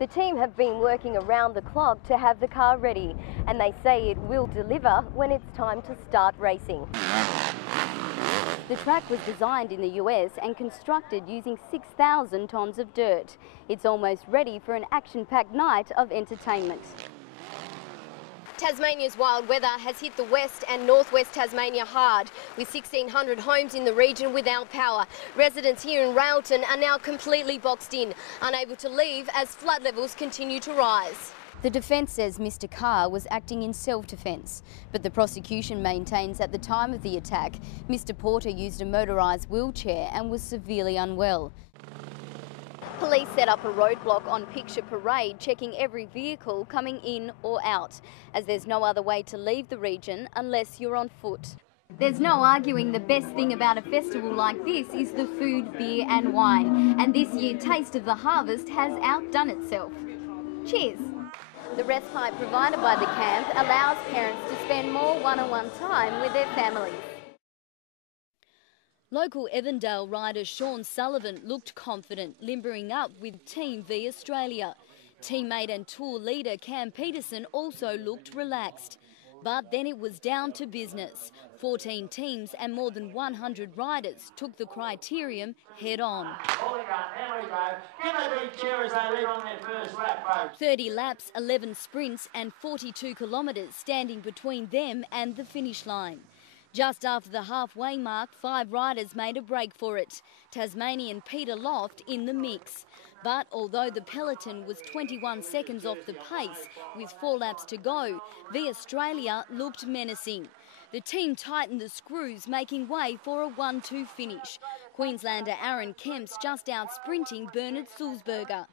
The team have been working around the clock to have the car ready, and they say it will deliver when it's time to start racing. The track was designed in the US and constructed using 6,000 tonnes of dirt. It's almost ready for an action-packed night of entertainment. Tasmania's wild weather has hit the west and northwest Tasmania hard, with 1,600 homes in the region without power. Residents here in Railton are now completely boxed in, unable to leave as flood levels continue to rise. The defence says Mr Carr was acting in self-defence, but the prosecution maintains at the time of the attack, Mr Porter used a motorised wheelchair and was severely unwell. Police set up a roadblock on Picture Parade, checking every vehicle coming in or out, as there's no other way to leave the region unless you're on foot. There's no arguing the best thing about a festival like this is the food, beer and wine, and this year Taste of the Harvest has outdone itself. Cheers! The respite provided by the camp allows parents to spend more one-on-one time with their families. Local Evandale rider Sean Sullivan looked confident, limbering up with Team V Australia. Teammate and tour leader Cam Peterson also looked relaxed. But then it was down to business. 14 teams and more than 100 riders took the criterium head on. 30 laps, 11 sprints and 42 kilometres standing between them and the finish line. Just after the halfway mark, 5 riders made a break for it. Tasmanian Peter Loft in the mix. But although the peloton was 21 seconds off the pace with 4 laps to go, V Australia looked menacing. The team tightened the screws, making way for a 1-2 finish. Queenslander Aaron Kemp's just out sprinting Bernard Sulzberger.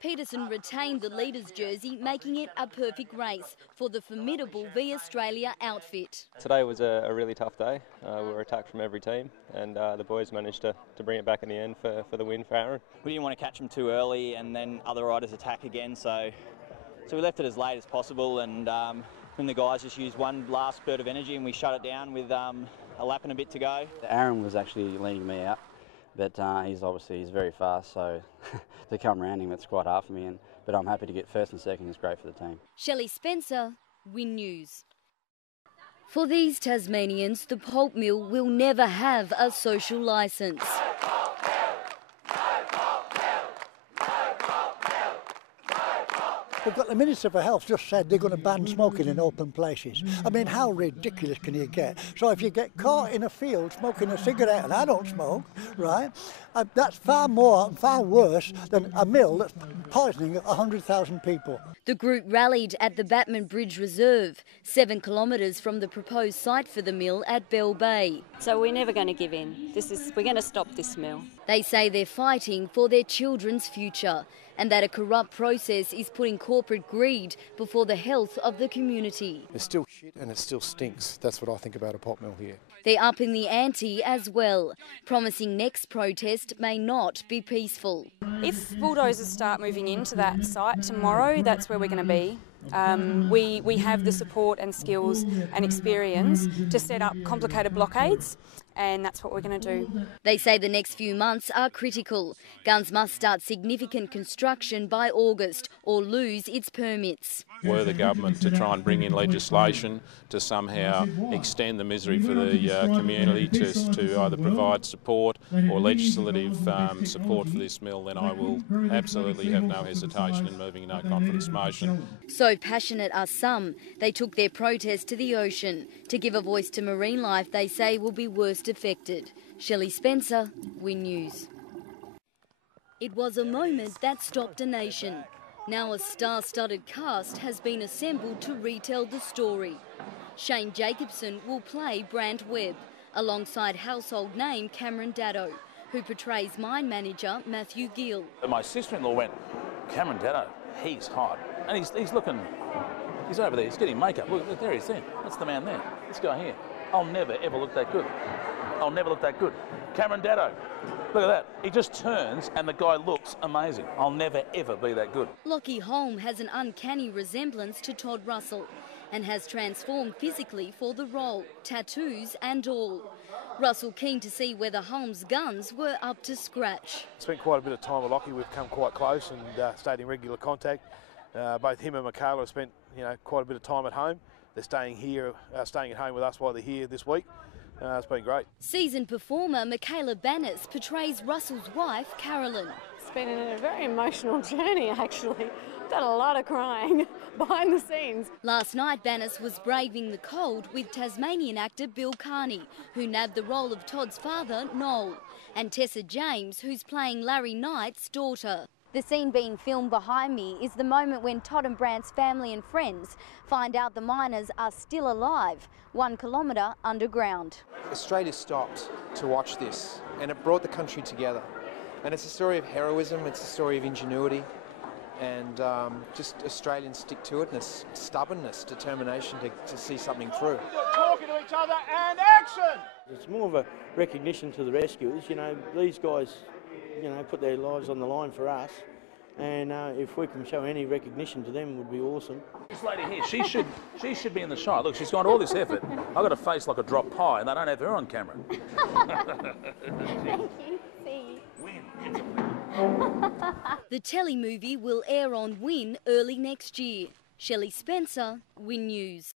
Peterson retained the leader's jersey, making it a perfect race for the formidable V Australia outfit. Today was a really tough day. We were attacked from every team, and the boys managed to bring it back in the end for the win for Aaron. We didn't want to catch them too early and then other riders attack again, so we left it as late as possible, and then the guys just used one last spurt of energy and we shut it down with a lap and a bit to go. Aaron was actually leading me out, but he's very fast, so to come round him it's quite hard for me, but I'm happy to get first and second. It's great for the team. Shelley Spencer, Win News. For these Tasmanians, the pulp mill will never have a social licence. We've got the Minister for Health just said they're going to ban smoking in open places. I mean, how ridiculous can you get? So if you get caught in a field smoking a cigarette, and I don't smoke, right, that's far more and far worse than a mill that's poisoning 100,000 people. The group rallied at the Batman Bridge Reserve, 7 kilometres from the proposed site for the mill at Bell Bay. So we're never going to give in. We're going to stop this mill. They say they're fighting for their children's future and that a corrupt process is putting corporate greed before the health of the community. It's still shit and it still stinks. That's what I think about a pulp mill here. They're up in the ante as well, promising next protest may not be peaceful. If bulldozers start moving into that site tomorrow, that's where we're going to be. We have the support and skills and experience to set up complicated blockades, and that's what we're going to do. They say the next few months are critical. Gunns must start significant construction by August or lose its permits. Were the government to try and bring in legislation to somehow extend the misery for the community to either provide support or legislative support for this mill, then I will absolutely have no hesitation in moving a no confidence motion. So passionate are some, they took their protest to the ocean to give a voice to marine life they say will be worst affected. Shelley Spencer, Win News. It was a moment that stopped a nation. Now a star-studded cast has been assembled to retell the story. Shane Jacobson will play Brant Webb, alongside household name Cameron Daddo, who portrays mine manager Matthew Gill. My sister-in-law went, Cameron Daddo, he's hot. And he's looking, he's over there, he's getting makeup. Look, there he is there. That's the man there. This guy here. I'll never, ever look that good. I'll never look that good. Cameron Daddo, look at that. He just turns and the guy looks amazing. I'll never, ever be that good. Lockie Holm has an uncanny resemblance to Todd Russell and has transformed physically for the role, tattoos and all. Russell keen to see whether Holmes' guns were up to scratch. Spent quite a bit of time with Lockie. We've come quite close and stayed in regular contact. Both him and Michaela have spent quite a bit of time at home. They're staying at home with us while they're here this week. It's been great. Seasoned performer Michaela Bannis portrays Russell's wife, Carolyn. It's been a very emotional journey, actually. Done a lot of crying behind the scenes. Last night, Bannis was braving the cold with Tasmanian actor Bill Carney, who nabbed the role of Todd's father, Noel, and Tessa James, who's playing Larry Knight's daughter. The scene being filmed behind me is the moment when Todd and Brant's family and friends find out the miners are still alive, 1 kilometre underground. Australia stopped to watch this, and it brought the country together. And it's a story of heroism, it's a story of ingenuity, and just Australians stick to it, and it's stubbornness, determination to see something through. Talking to each other and action! It's more of a recognition to the rescuers. These guys put their lives on the line for us, and if we can show any recognition to them, it would be awesome. This lady here, she should be in the shot. Look, she's gone all this effort. I've got a face like a dropped pie, and they don't have her on camera. Thank you. See you. The telemovie will air on Win early next year. Shelley Spencer, Win News.